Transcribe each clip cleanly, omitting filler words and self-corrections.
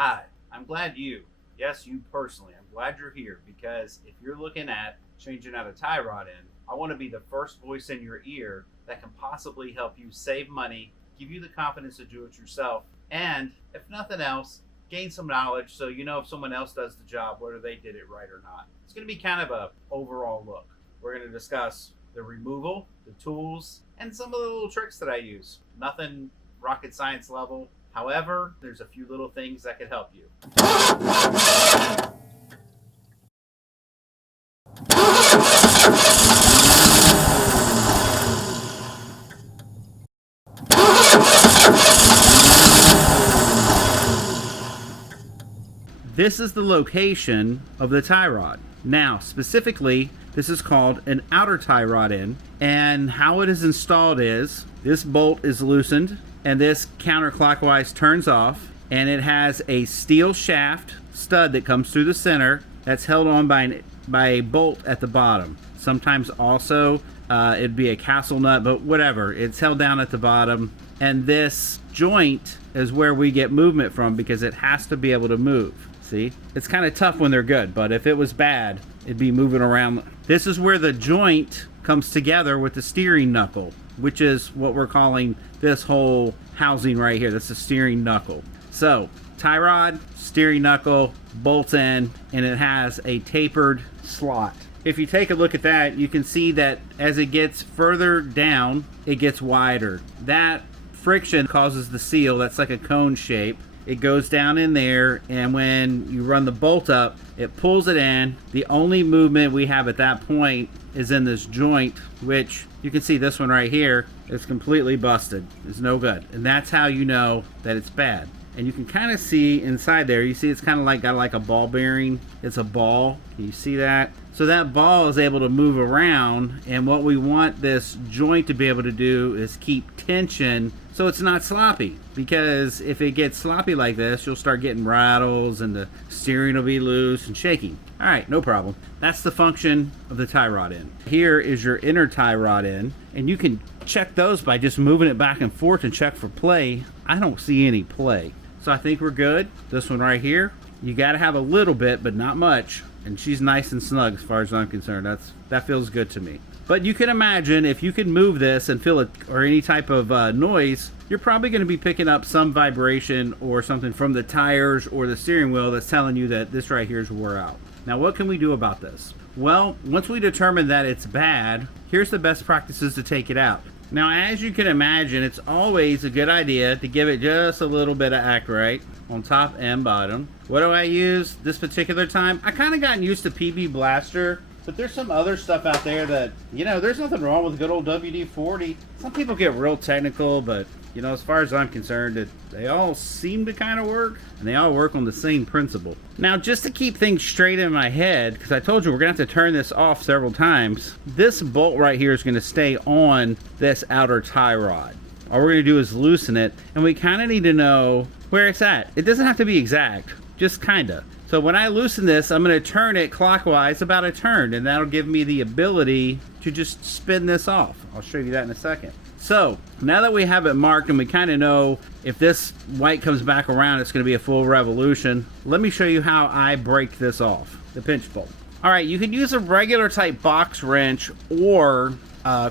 Hi, I'm glad yes, you personally, I'm glad you're here because if you're looking at changing out a tie rod in, I want to be the first voice in your ear that can possibly help you save money, give you the confidence to do it yourself, and if nothing else, gain some knowledge so you know if someone else does the job, whether they did it right or not. It's going to be kind of a overall look. We're going to discuss the removal, the tools, and some of the little tricks that I use. Nothing rocket science level. However, there's a few little things that could help you. This is the location of the tie rod. Now, specifically, this is called an outer tie rod in, and how it is installed is this bolt is loosened and this counterclockwise turns off, and it has a steel shaft stud that comes through the center that's held on by a bolt at the bottom. Sometimes also it'd be a castle nut, but whatever, it's held down at the bottom, and this joint is where we get movement from because it has to be able to move. See, it's kind of tough when they're good, but if it was bad, it'd be moving around. This is where the joint comes together with the steering knuckle, which is what we're calling this whole housing right here. That's the steering knuckle. So tie rod, steering knuckle, bolts in, and it has a tapered slot. If you take a look at that, you can see that as it gets further down, it gets wider. That friction causes the seal. That's like a cone shape. It goes down in there, and when you run the bolt up, it pulls it in. The only movement we have at that point is in this joint, which you can see this one right here is completely busted. It's no good. And that's how you know that it's bad. And you can kind of see inside there, you see it's kind of like got like a ball bearing. It's a ball. Can you see that? So that ball is able to move around, and what we want this joint to be able to do is keep tension so it's not sloppy, because if it gets sloppy like this, you'll start getting rattles and the steering will be loose and shaking. All right, no problem. That's the function of the tie rod end. Here is your inner tie rod end, and you can check those by just moving it back and forth and check for play. I don't see any play. So I think we're good. This one right here, you got to have a little bit, but not much. And she's nice and snug as far as I'm concerned. That feels good to me. But you can imagine if you can move this and feel it or any type of noise, you're probably going to be picking up some vibration or something from the tires or the steering wheel that's telling you that this right here is wore out. Now, what can we do about this? Well, once we determine that it's bad, here's the best practices to take it out. Now, as you can imagine, it's always a good idea to give it just a little bit of Acrite on top and bottom. What do I use this particular time? I kind of gotten used to PB Blaster, but there's some other stuff out there that, you know, there's nothing wrong with good old WD-40. Some people get real technical, but, you know, as far as I'm concerned, they all seem to kind of work, and they all work on the same principle. Now, just to keep things straight in my head, because I told you we're going to have to turn this off several times, this bolt right here is going to stay on this outer tie rod. All we're going to do is loosen it, and we kind of need to know where it's at. It doesn't have to be exact, just kind of. So when I loosen this, I'm going to turn it clockwise about a turn, and that'll give me the ability to just spin this off. I'll show you that in a second. So now that we have it marked and we kind of know if this white comes back around, it's going to be a full revolution, let me show you how I break this off, the pinch bolt. All right, you can use a regular type box wrench or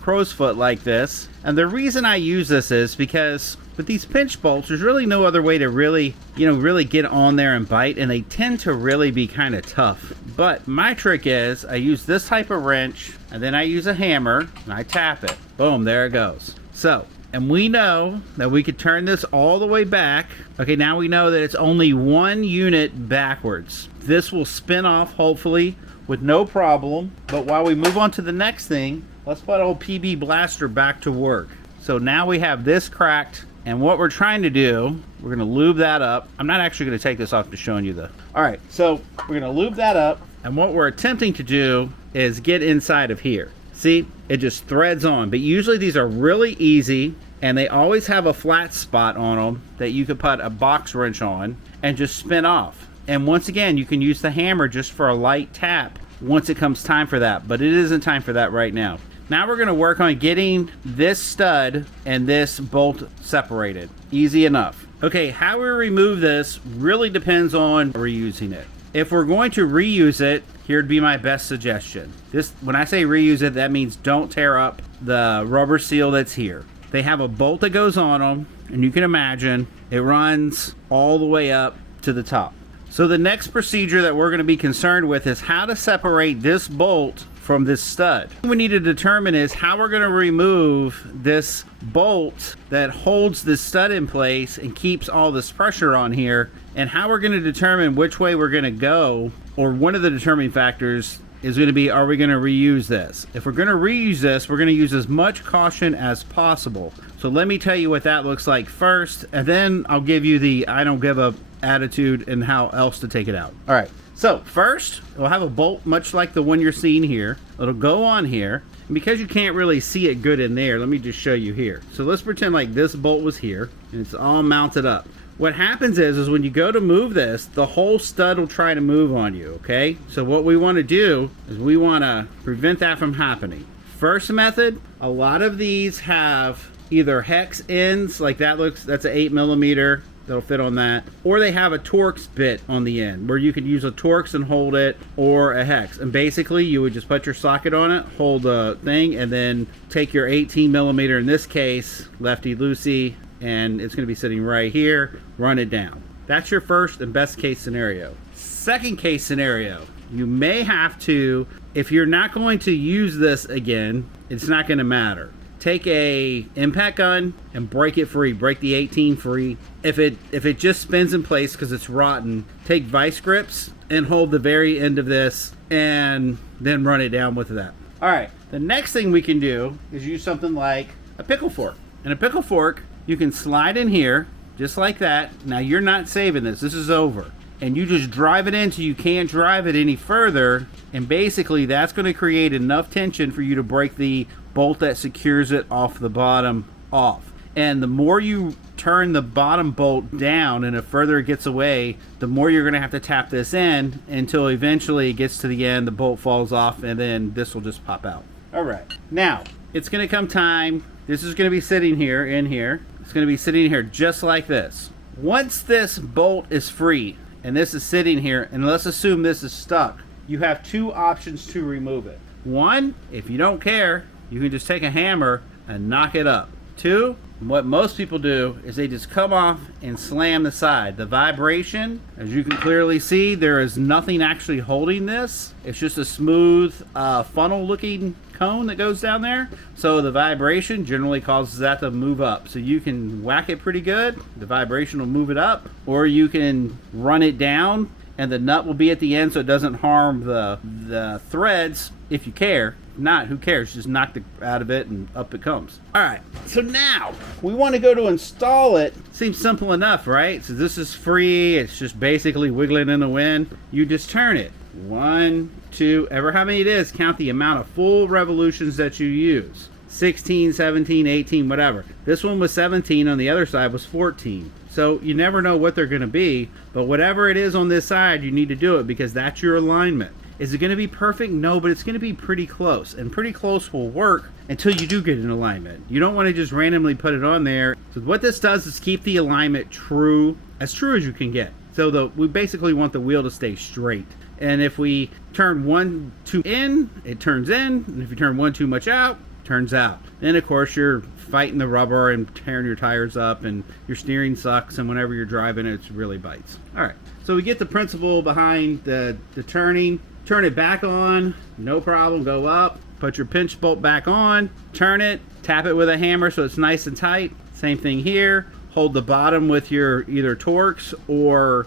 crow's foot like this. And the reason I use this is because with these pinch bolts, there's really no other way to really get on there and bite, and they tend to really be kind of tough. But my trick is I use this type of wrench, and then I use a hammer, and I tap it. Boom, there it goes. So, and we know that we could turn this all the way back. Okay, now we know that it's only one unit backwards. This will spin off, hopefully, with no problem. But while we move on to the next thing, let's put old PB Blaster back to work. So now we have this cracked, and what we're trying to do, we're going to lube that up. I'm not actually going to take this off, just showing you the... All right, so we're going to lube that up, and what we're attempting to do is get inside of here. See, it just threads on, but usually these are really easy, and they always have a flat spot on them that you could put a box wrench on and just spin off. And once again, you can use the hammer just for a light tap once it comes time for that, but it isn't time for that right now. Now we're going to work on getting this stud and this bolt separated. Easy enough. Okay, how we remove this really depends on reusing it. If we're going to reuse it, here'd be my best suggestion. When I say reuse it, that means don't tear up the rubber seal that's here. They have a bolt that goes on them, and you can imagine it runs all the way up to the top. So the next procedure that we're going to be concerned with is how to separate this bolt from this stud. What we need to determine is how we're going to remove this bolt that holds this stud in place and keeps all this pressure on here, and how we're going to determine which way we're going to go, or one of the determining factors is going to be, are we going to reuse this? If we're going to reuse this, we're going to use as much caution as possible. So let me tell you what that looks like first, and then I'll give you the I don't give a attitude and how else to take it out. All right. So first, we'll have a bolt much like the one you're seeing here. It'll go on here. And because you can't really see it good in there, let me just show you here. So let's pretend like this bolt was here and it's all mounted up. What happens is when you go to move this, the whole stud will try to move on you, okay? So what we want to do is we want to prevent that from happening. First method, a lot of these have either hex ends, like that's an 8mm. That'll fit on that, or they have a Torx bit on the end where you could use a Torx and hold it, or a hex, and basically you would just put your socket on it, hold the thing, and then take your 18mm, in this case lefty loosey, and it's going to be sitting right here, run it down. That's your first and best case scenario. Second case scenario, you may have to, if you're not going to use this again, it's not going to matter. Take a impact gun and break it free. Break the 18 free. If it just spins in place because it's rotten, take vice grips and hold the very end of this and then run it down with that. All right, the next thing we can do is use something like a pickle fork. And a pickle fork, you can slide in here just like that. Now you're not saving this. This is over. And you just drive it in till you can't drive it any further. And basically that's going to create enough tension for you to break the bolt that secures it off the bottom off. And the more you turn the bottom bolt down and the further it gets away, the more you're going to have to tap this in until eventually it gets to the end, the bolt falls off, and then this will just pop out. All right, now it's going to come time. This is going to be sitting here in here. It's going to be sitting here just like this. Once this bolt is free and this is sitting here, and let's assume this is stuck, you have two options to remove it. One, if you don't care, you can just take a hammer and knock it up. Two, what most people do is they just come off and slam the side. The vibration, as you can clearly see, there is nothing actually holding this. It's just a smooth funnel looking cone that goes down there. So the vibration generally causes that to move up. So you can whack it pretty good. The vibration will move it up, or you can run it down and the nut will be at the end so it doesn't harm the threads if you care. Not, who cares? Just knock it out of it and up it comes. All right, so now we want to go to install it. Seems simple enough, right? So this is free. It's just basically wiggling in the wind. You just turn it. 1, 2, ever how many it is, count the amount of full revolutions that you use. 16, 17, 18, whatever. This one was 17, on the other side was 14. So you never know what they're going to be, but whatever it is on this side, you need to do it because that's your alignment. Is it going to be perfect? No, but it's going to be pretty close, and pretty close will work until you do get an alignment. You don't want to just randomly put it on there. So what this does is keep the alignment true as you can get. So we basically want the wheel to stay straight. And if we turn one too in, it turns in, and if you turn one too much out, it turns out. Then of course you're fighting the rubber and tearing your tires up, and your steering sucks, and whenever you're driving it really bites. All right, so we get the principle behind the turning. Turn it back on, no problem, go up, put your pinch bolt back on, turn it, tap it with a hammer so it's nice and tight. Same thing here. Hold the bottom with your either Torx or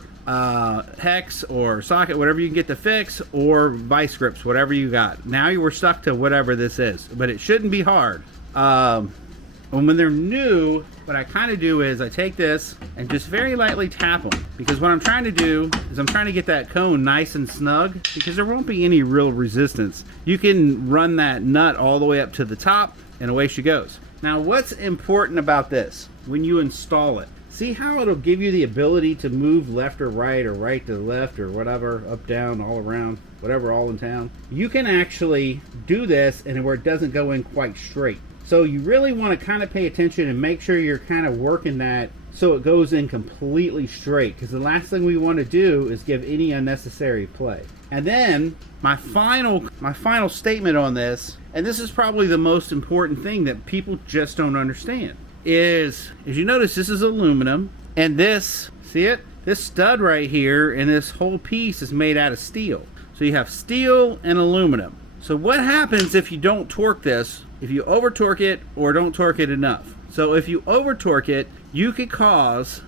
hex or socket, whatever you can get to fix, or vice grips, whatever you got. Now you were stuck to whatever this is, but it shouldn't be hard. And when they're new, what I kind of do is I take this and just very lightly tap them, because what I'm trying to do is I'm trying to get that cone nice and snug, because there won't be any real resistance. You can run that nut all the way up to the top and away she goes. Now what's important about this when you install it, see how it'll give you the ability to move left or right to left or whatever, up, down, all around, whatever, all in town. You can actually do this and where it doesn't go in quite straight. So you really want to kind of pay attention and make sure you're kind of working that so it goes in completely straight, because the last thing we want to do is give any unnecessary play. And then my final statement on this, and this is probably the most important thing that people just don't understand, is, as you notice, this is aluminum, and this, see it? This stud right here and this whole piece is made out of steel. So you have steel and aluminum. So what happens if you don't torque this, if you over torque it or don't torque it enough? So if you over torque it, you could cause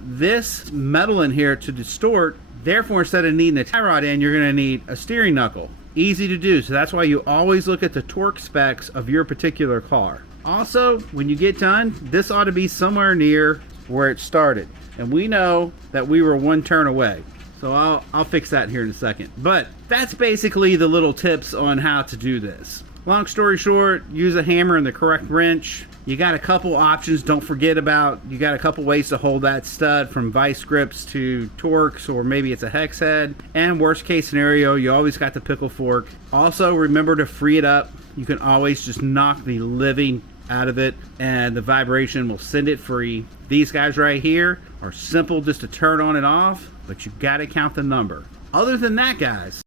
this metal in here to distort. Therefore, instead of needing a tie rod in, you're going to need a steering knuckle. Easy to do. So that's why you always look at the torque specs of your particular car. Also, when you get done, this ought to be somewhere near where it started. And we know that we were one turn away. So I'll fix that here in a second. But that's basically the little tips on how to do this. Long story short, use a hammer and the correct wrench. You got a couple options. Don't forget about, you got a couple ways to hold that stud, from vice grips to Torx, or maybe it's a hex head. And worst case scenario, you always got the pickle fork. Also, remember to free it up. You can always just knock the living out of it and the vibration will send it free. These guys right here are simple just to turn on and off, but you got to count the number. Other than that, guys,